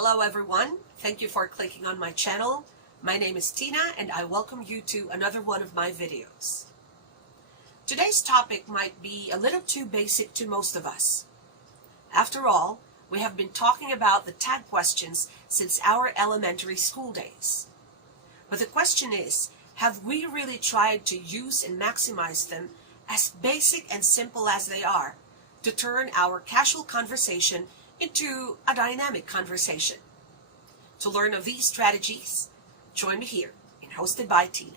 Hello everyone, thank you for clicking on my channel. My name is Tina and I welcome you to another one of my videos. Today's topic might be a little too basic to most of us. After all, we have been talking about the tag questions since our elementary school days. But the question is, have we really tried to use and maximize them, as basic and simple as they are, to turn our casual conversation into a dynamic conversation? To learn of these strategies, join me here in Hosted by Tina.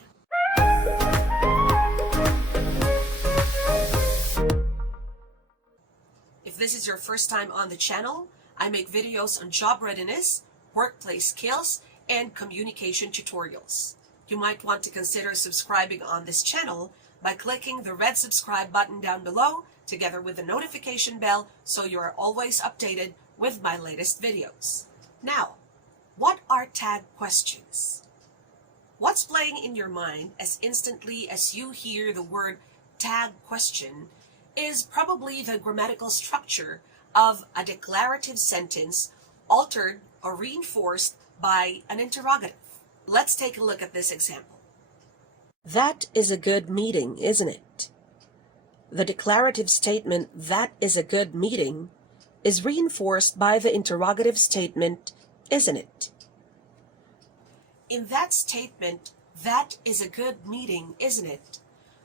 If this is your first time on the channel, I make videos on job readiness, workplace skills, and communication tutorials. You might want to consider subscribing on this channel by clicking the red subscribe button down below together with the notification bell so you are always updated with my latest videos. Now, what are tag questions? What's playing in your mind as instantly as you hear the word tag question is probably the grammatical structure of a declarative sentence altered or reinforced by an interrogative. Let's take a look at this example. That is a good meeting, isn't it? The declarative statement, that is a good meeting, is reinforced by the interrogative statement, isn't it? In that statement, that is a good meeting, isn't it?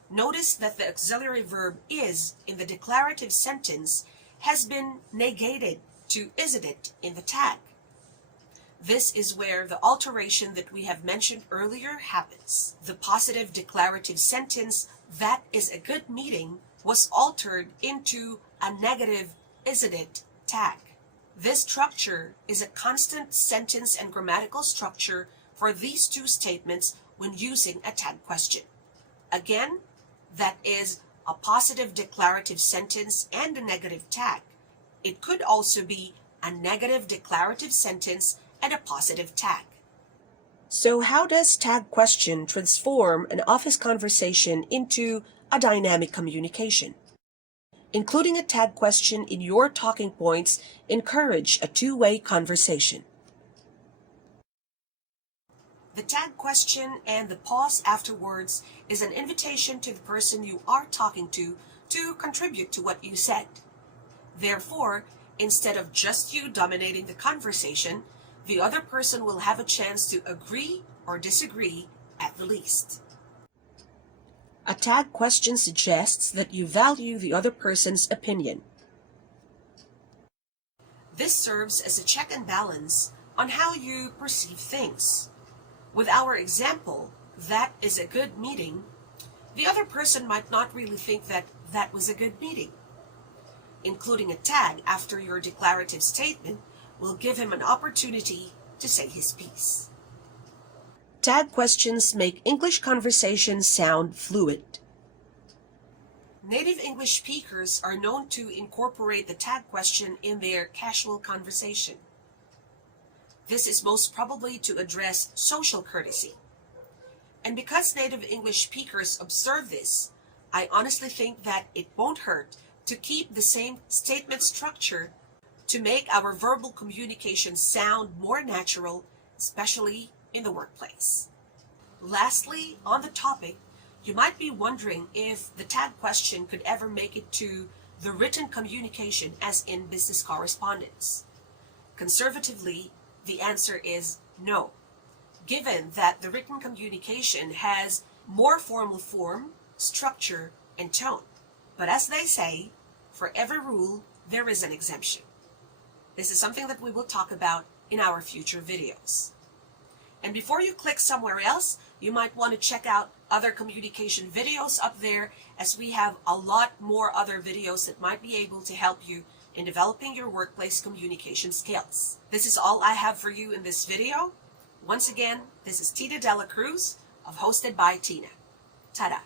Notice that the auxiliary verb is in the declarative sentence has been negated to isn't it in the tag. This is where the alteration that we have mentioned earlier happens. The positive declarative sentence, that is a good meeting, was altered into a negative isn't it tag. This structure is a constant sentence and grammatical structure for these two statements when using a tag question. Again, that is a positive declarative sentence and a negative tag. It could also be a negative declarative sentence and a positive tag. So how does tag question transform an office conversation into a dynamic communication? Including a tag question in your talking points encourage a two-way conversation. The tag question and the pause afterwards is an invitation to the person you are talking to contribute to what you said. Therefore, instead of just you dominating the conversation, the other person will have a chance to agree or disagree at the least. A tag question suggests that you value the other person's opinion. This serves as a check and balance on how you perceive things. With our example, that is a good meeting, the other person might not really think that that was a good meeting. Including a tag after your declarative statement will give him an opportunity to say his piece. Tag questions make English conversation sound fluid. Native English speakers are known to incorporate the tag question in their casual conversation. This is most probably to address social courtesy. And because native English speakers observe this, I honestly think that it won't hurt to keep the same statement structure to make our verbal communication sound more natural, especially in the workplace. Lastly, on the topic, you might be wondering if the tag question could ever make it to the written communication as in business correspondence. Conservatively, the answer is no, given that the written communication has more formal form, structure, and tone. But as they say, for every rule, there is an exemption. This is something that we will talk about in our future videos. And before you click somewhere else, you might want to check out other communication videos up there, as we have a lot more other videos that might be able to help you in developing your workplace communication skills. This is all I have for you in this video. Once again, this is Dela Cruz of Hosted by Tina. Ta-da!